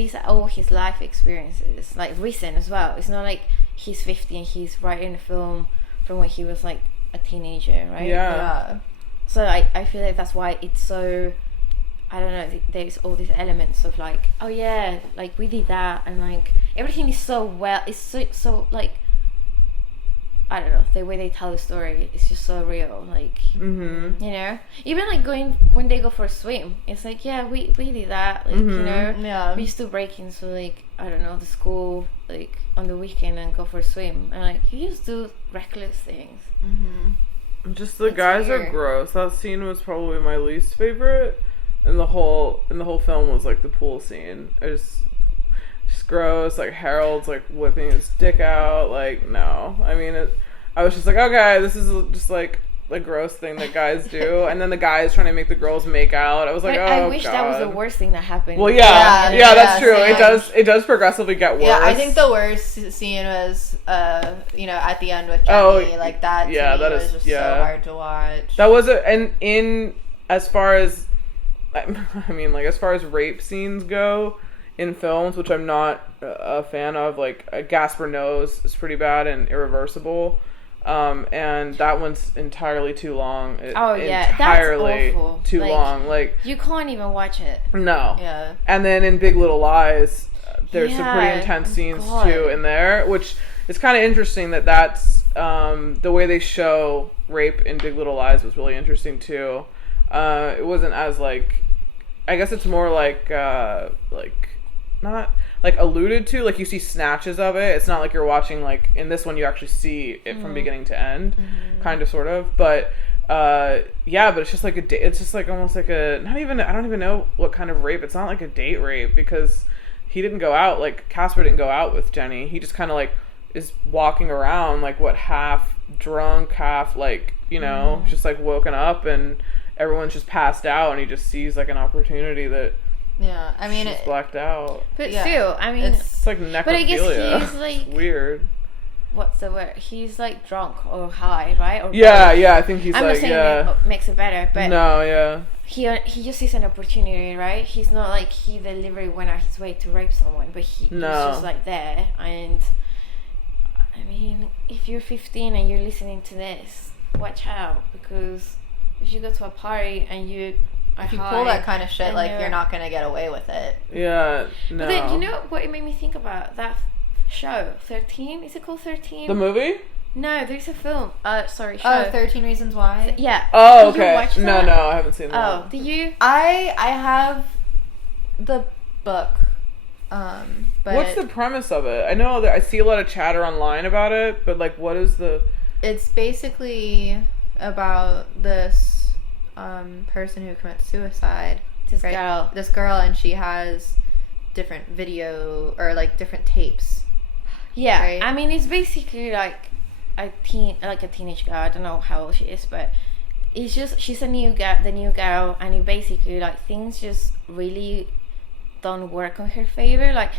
these are all his life experiences, like recent as well. It's not like he's 50 and he's writing a film from when he was like a teenager, right? Yeah. So I feel like that's why it's so, I don't know, there's all these elements of like, oh yeah, like we did that, and like everything is so well, it's so like, I don't know, the way they tell the story is just so real, like, you know, even like when they go for a swim, it's like, yeah, we did that, like, you know, we used to break into like, I don't know, the school like on the weekend and go for a swim, and like you just do reckless things. Just the guys are gross. That scene was probably my least favorite. And the whole film was like the pool scene. It was just gross. Like Harold's like whipping his dick out. Like no, I mean, I was just like, okay, this is just like the gross thing that guys do. And then the guys trying to make the girls make out. I was like, I wish that was the worst thing that happened. Well, yeah, that's true. It does progressively get worse. Yeah, I think the worst scene was, you know, at the end with Jenny. Like that. Yeah, that was just so hard to watch. That was and in as far as. I mean, like, as far as rape scenes go in films, which I'm not a fan of, like, Gasper Knows is pretty bad and Irreversible. And that one's entirely too long. Entirely that's awful. Too long. Like, you can't even watch it. No. Yeah. And then in Big Little Lies, there's some pretty intense scenes, too, in there, which is kind of interesting that's, the way they show rape in Big Little Lies was really interesting, too. It wasn't as like, I guess it's more like not like alluded to, like you see snatches of it. It's not like you're watching, like in this one you actually see it from beginning to end, kind of, sort of. But yeah, but it's just like it's just like almost like I don't even know what kind of rape. It's not like a date rape because he didn't go out, like Casper didn't go out with Jenny. He just kind of like is walking around like half drunk, half like, you know, just like woken up and everyone's just passed out, and he just sees like an opportunity that I mean, she's blacked out. But still, I mean, it's like necrophilia. But I guess he's like, it's weird. What's the word? He's like drunk or high, right? Or I think he's I'm like, not saying that makes it better, but no, he just sees an opportunity, right? He's not like he deliberately went out his way to rape someone, but he's just like there. And I mean, if you're 15 and you're listening to this, watch out, because if you go to a party and you if you pull that kind of shit, like, you're not gonna get away with it. Yeah, no. But then, you know what it made me think about? That show, 13? Is it called 13? The movie? No, there's a film. Show. Oh, 13 Reasons Why? Yeah. Oh, okay. No, I haven't seen that. Oh, did you? I have the book. But what's the premise of it? I know that I see a lot of chatter online about it, but like, what is the? It's basically about this person who commits suicide. This girl, and she has different video or like different tapes. Yeah, right? I mean, it's basically like a teenage girl. I don't know how old she is, but it's just she's the new girl, and it basically like things just really don't work on her favor. Like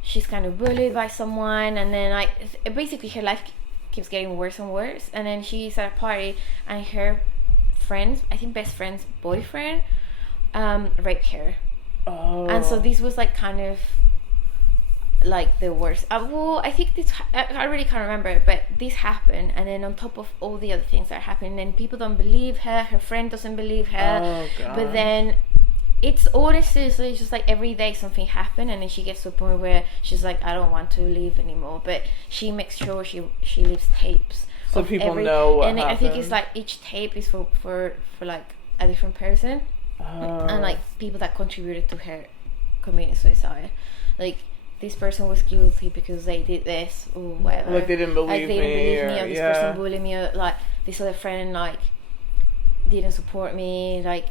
she's kind of bullied by someone, and then like basically her life keeps getting worse and worse. And then she's at a party, and her friends, I think best friend's boyfriend, raped her. Oh. And so this was like kind of like the worst. Well, I think this, I really can't remember, but this happened, and then on top of all the other things that happened, and people don't believe her friend doesn't believe her. Oh, God. But then it's honestly, so it's just like every day something happened, and then she gets to a point where she's like, I don't want to leave anymore, but she makes sure she leaves tapes. So people know what and happened. I think it's like each tape is for like a different person. And like people that contributed to her committing suicide. Like this person was guilty because they did this or whatever. Like they didn't believe me, or this person bullied me, or like this other friend like didn't support me, like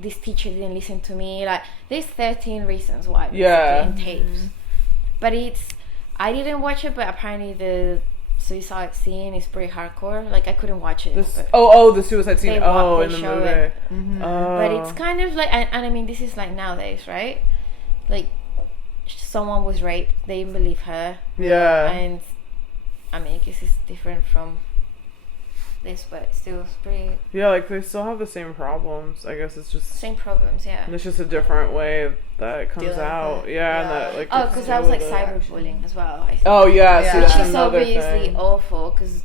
this teacher didn't listen to me. Like there's 13 reasons why in tapes. But I didn't watch it, but apparently the suicide scene is pretty hardcore. Like I couldn't watch it. The suicide scene. In the movie. But it's kind of like, and I mean, this is like nowadays, right? Like someone was raped, they didn't believe her. Yeah. And I mean, I guess it's different from this, but still it's pretty Yeah, like they still have the same problems. I guess it's just same problems. Yeah. it's just a different way that it comes Dealing with out. it. Yeah, Yeah. and that like. Oh, it's because that was like deal with it. cyberbullying as well. I think. Oh yeah, Yeah. see, Which that's Which is another obviously thing. awful because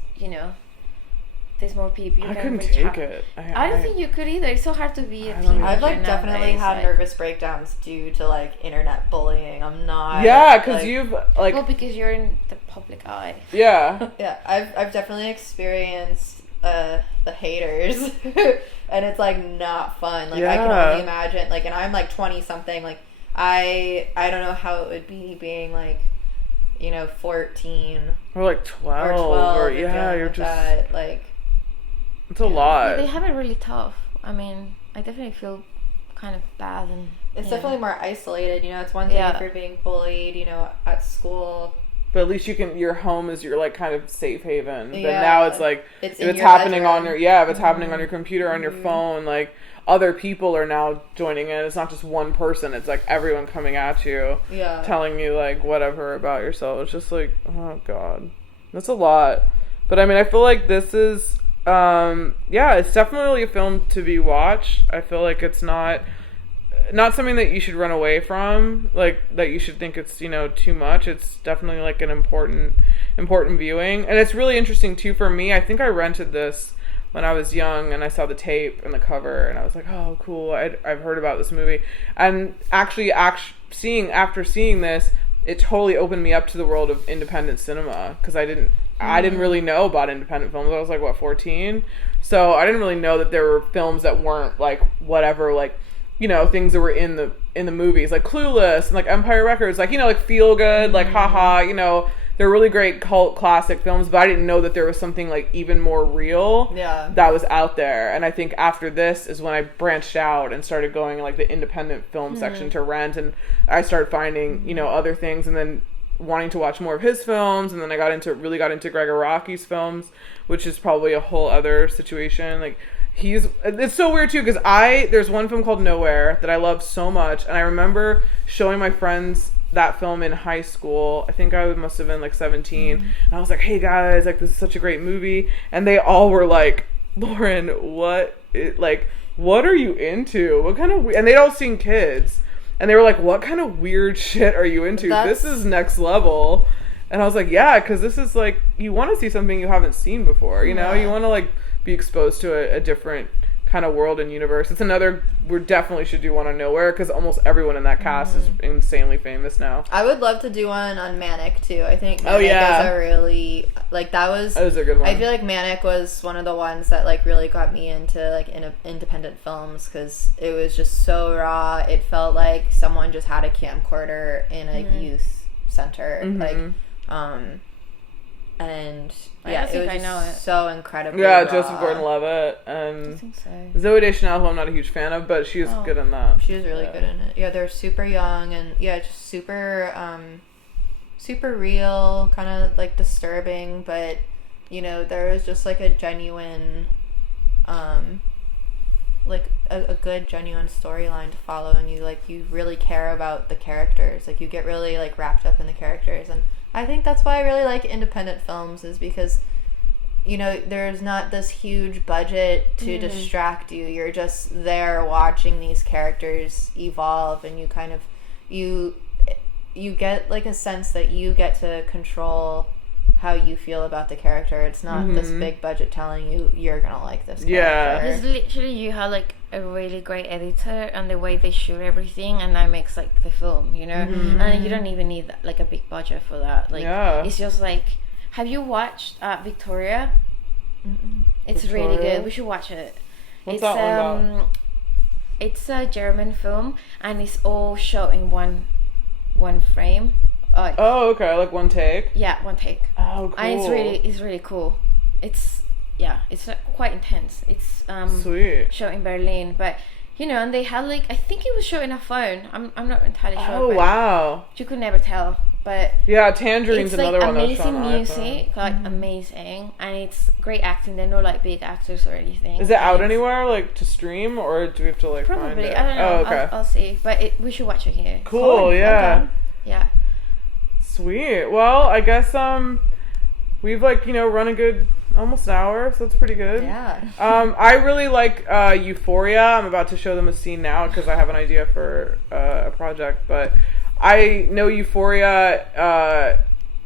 there's more people. You I can couldn't reach take out. it. I don't think you could either. It's so hard to be a I don't teenager know. I've like definitely nowadays, had like- nervous breakdowns due to like internet bullying. I'm not. Yeah, because like, you've like Well, because you're in the public eye. yeah. Yeah, I've definitely experienced the haters, and it's like not fun. Like I can Yeah. only imagine. Like, and I'm like 20 something. Like I don't know how it would be being like, 14 Or like 12 or 12. or and yeah, dealing you're with just that. Like it's a lot. They have it really tough. I mean, I definitely feel kind of bad and. it's yeah. definitely more isolated. It's one thing Yeah. if you're being bullied, at school. But at least your home is your like kind of safe haven. But Yeah. now it's like It's if in it's your happening on bedroom. if it's happening on your computer, on your phone, like other people are now joining in. It's not just one person. It's like everyone coming at you, Yeah. telling you like whatever about yourself. It's just like, oh god, that's a lot. But I mean, I feel like this is, it's definitely a film to be watched. I feel like it's not something that you should run away from, like that you should think it's too much. It's definitely like an important viewing, and it's really interesting too for me. I think I rented this when I was young, and I saw the tape and the cover, and I was like, oh cool, I've heard about this movie. And actually seeing this, it totally opened me up to the world of independent cinema, because I didn't really know about independent films. I was like 14, so I didn't really know that there were films that weren't like whatever, like things that were in the movies, like Clueless and like Empire Records, like like Feel Good, like haha, they're really great cult classic films, but I didn't know that there was something like even more real that was out there. And I think after this is when I branched out and started going like the independent film section to rent, and I started finding other things, and then wanting to watch more of his films, and then I really got into Gregor Rocky's films, which is probably a whole other situation. Like it's so weird too, because there's one film called Nowhere that I love so much, and I remember showing my friends that film in high school. I think I must have been like 17, and I was like, hey guys, like this is such a great movie, and they all were like, Lauren, what are you into? What kind of and they'd all seen Kids, and they were like, what kind of weird shit are you into? This is next level. And I was like, yeah, because this is like, you want to see something you haven't seen before, you want to like be exposed to a different kind of world and universe. It's another, we definitely should do one on Nowhere, because almost everyone in that cast is insanely famous now. I would love to do one on Manic too. I think Oh, Manic yeah. is a really that was a good one. I feel like Manic was one of the ones that like really got me into like independent films, because it was just so raw. It felt like someone just had a camcorder in a youth center, and I it think was I know just it. so incredibly Yeah, raw. Joseph Gordon-Levitt I and think so. Zooey Deschanel, who I'm not a huge fan of, but she's good in that. She was really good in it. Yeah, they're super young and just super super real, kind of like disturbing, but there was just like a genuine like a good genuine storyline to follow, and you really care about the characters. Like you get really like wrapped up in the characters, and I think that's why I really like independent films, is because there's not this huge budget to distract you. You're just there watching these characters evolve, and you kind of you get like a sense that you get to control how you feel about the character. It's not this big budget telling you you're gonna like this character. Yeah. It's literally you have like a really great editor and the way they shoot everything, and that makes like the film, and you don't even need like a big budget for that. Like it's just like, have you watched Victoria? It's Victoria? really good. We should watch it. What's that one about? It's a German film, and it's all shot in one frame. Oh, okay, like one take. Yeah, one take. Oh, cool. And it's really cool. It's quite intense. It's Sweet. shot in Berlin, but and they had like, I think it was shot in a phone. I'm not entirely sure. Oh, but wow. you could never tell. But Yeah, Tangerine's it's like another one that was shot amazing on music, like amazing, and it's great acting. They're not like big actors or anything. Is it out And anywhere, like to stream, or do we have to like find probably, it? I don't know. Oh, okay. I'll see. But we should watch it here. Cool, yeah. Yeah. Sweet. Well, I guess we've like run a good almost an hour, so it's pretty good. Yeah. I really like Euphoria. I'm about to show them a scene now because I have an idea for a project, but I know Euphoria.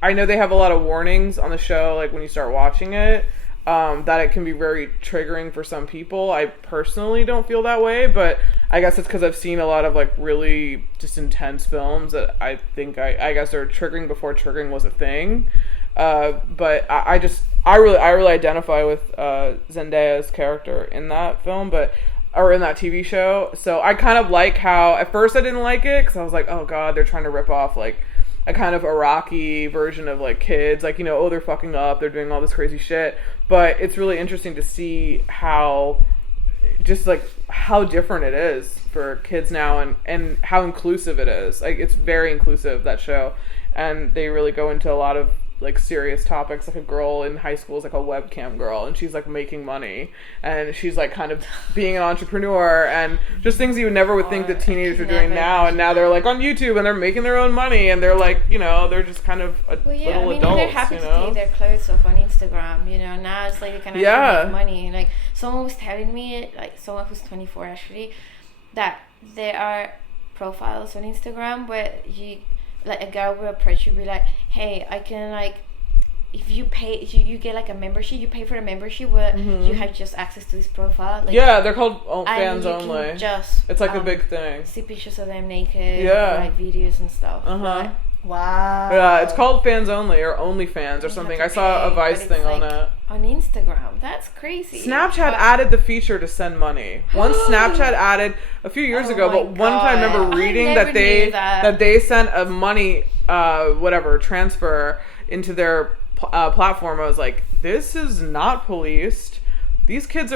I know they have a lot of warnings on the show, like when you start watching it, that it can be very triggering for some people. I personally don't feel that way, but I guess it's because I've seen a lot of like really just intense films that I think I guess they're triggering before triggering was a thing. But I really identify with Zendaya's character in that film, or in that TV show. So I kind of like how at first I didn't like it because I was like, oh god, they're trying to rip off like a kind of Iraqi version of like kids, like, you know, oh, they're fucking up, they're doing all this crazy shit. But it's really interesting to see how just like how different it is for kids now, and how inclusive it is. Like, it's very inclusive, that show, and they really go into a lot of like serious topics. Like, a girl in high school is like a webcam girl, and she's like making money, and she's like kind of being an entrepreneur, and just things you never would think that teenagers are doing now. And now they're like on YouTube and they're making their own money, and they're like, you know, they're just kind of little adults. They're happy to take their clothes off on Instagram. You know, now it's like they can actually make money. Like, someone was telling me, like someone who's 24 actually, that there are profiles on Instagram where like a girl will approach you, be like, hey, I can, like, if you pay, you get like a membership, you pay for a membership where you have just access to this profile. Like, yeah, they're called fans only. Just it's like a big thing. See pictures of them naked, like videos and stuff. Like, wow. Yeah, it's called fans only or OnlyFans or something. I saw a Vice thing on it. On Instagram, that's crazy. Snapchat added the feature to send money. Once Snapchat added a few years ago, but one time I remember reading that they sent a money transfer into their platform. I was like, this is not policed. These kids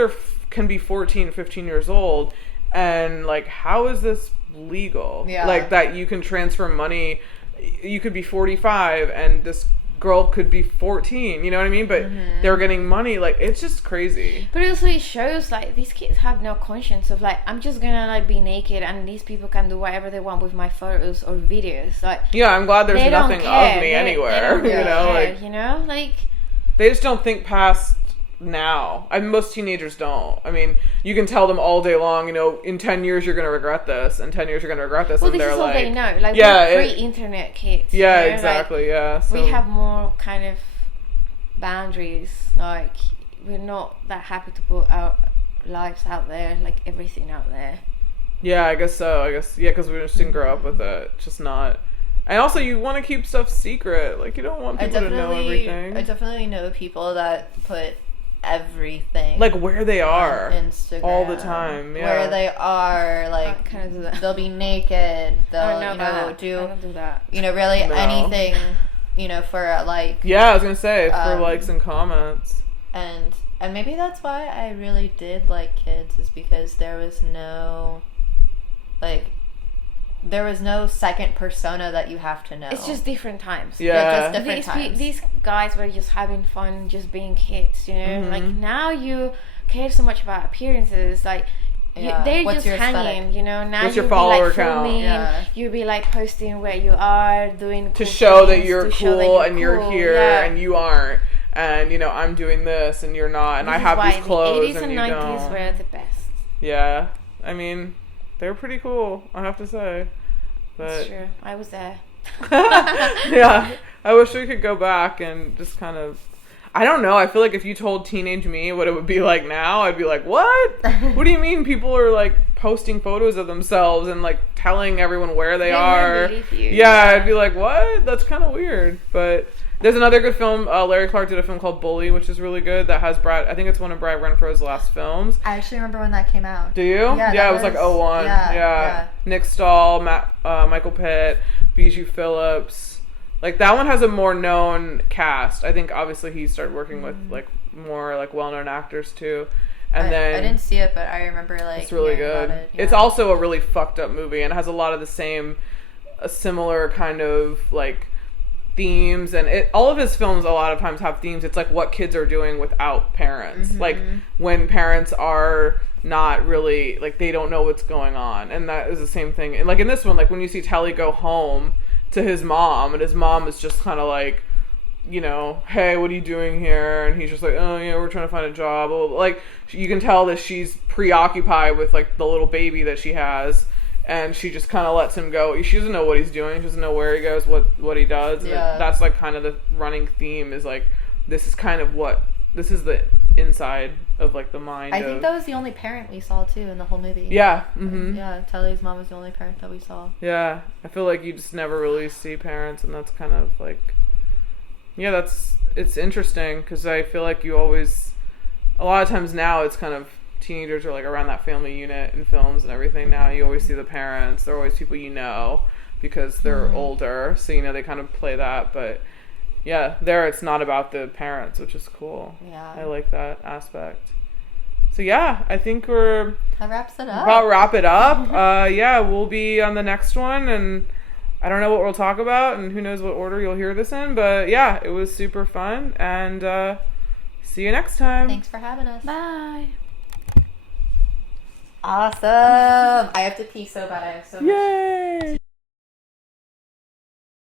can be 14, 15 years old, and like, how is this legal? Yeah. Like, that you can transfer money. You could be 45 and this girl could be 14, you know what I mean? But they're getting money. Like, it's just crazy. But also it shows like these kids have no conscience of like, I'm just gonna like be naked and these people can do whatever they want with my photos or videos. Like, yeah, I'm glad there's nothing of me anywhere. They you know, care, like, you know, like, they just don't think past now. I mean, most teenagers don't. I mean, you can tell them all day long, you know, in 10 years you're gonna regret this, in 10 years you're gonna regret this. Well, and this they're is all like, they know. Like, yeah, we're pre-internet kids. Yeah, you know? exactly. Like, yeah. So we have more kind of boundaries. Like, we're not that happy to put our lives out there, like everything out there. Yeah, I guess so. Yeah, because we just didn't grow up with it. Just not. And also, you want to keep stuff secret. Like, you don't want people to know everything. I definitely know people that put everything, like, where they are on Instagram all the time. Yeah. Where they are, like, kind of do that. They'll be naked. They'll, I don't do that. You know, really anything, you know, for like. Yeah, I was gonna say for likes and comments. And maybe that's why I really did like kids, is because there was no second persona that you have to know. It's just different times. Yeah. Just different times. These guys were just having fun, just being kids, you know? Like, now you care so much about appearances. Like, they're What's just hanging, aesthetic? you know? Now What's your you'll follower be, like, filming, count? you'll be, like, posting where you are, doing to cool show things, that you're to cool show that you're and you're cool. here Yeah. and you aren't. And, you know, I'm doing this and you're not. And This I is have why these clothes the 80s and you and 90s don't. were the best. Yeah. I mean, they're pretty cool, I have to say. But That's true. I was there. yeah. I wish we could go back and just kind of, I don't know. I feel like if you told teenage me what it would be like now, I'd be like, what? What do you mean people are like posting photos of themselves and like telling everyone where they are? Yeah, I'd be like, what? That's kind of weird. But there's another good film. Larry Clark did a film called Bully, which is really good. That has I think it's one of Brad Renfro's last films. I actually remember when that came out. Do you? Yeah, it was like 01. Yeah. Nick Stahl, Michael Pitt, Bijou Phillips. Like, that one has a more known cast. I think obviously he started working with like more like well-known actors too. And then I didn't see it, but I remember like it's really good. About it. Yeah. It's also a really fucked up movie and it has a lot of the same, similar kind of like themes, and all of his films a lot of times have themes. It's like what kids are doing without parents, like when parents are not really, like, they don't know what's going on, and that is the same thing. And like in this one, like when you see Telly go home to his mom, and his mom is just kind of like you know, hey, what are you doing here? And he's just like, oh, yeah, we're trying to find a job. Like, you can tell that she's preoccupied with, like, the little baby that she has, and she just kind of lets him go. She doesn't know what he's doing. She doesn't know where he goes, what he does. And that's, like, kind of the running theme is, like, this is the inside of, like, the mind I think that was the only parent we saw, too, in the whole movie. Yeah. Mm-hmm. Yeah, Telly's mom was the only parent that we saw. Yeah. I feel like you just never really see parents, and that's kind of, like... Yeah, it's interesting, because I feel like you always... A lot of times now, it's kind of... Teenagers are, like, around that family unit in films and everything. Now you always see the parents. They're always people you know, because they're older, so, you know, they kind of play that, but... Yeah, there it's not about the parents, which is cool. Yeah. I like that aspect. So yeah, I think we're... That wraps it up. About wrap it up. Yeah, we'll be on the next one, and I don't know what we'll talk about, and who knows what order you'll hear this in, but yeah, it was super fun, and see you next time. Thanks for having us. Bye. Awesome. I have to pee so bad. I have so much. Yay!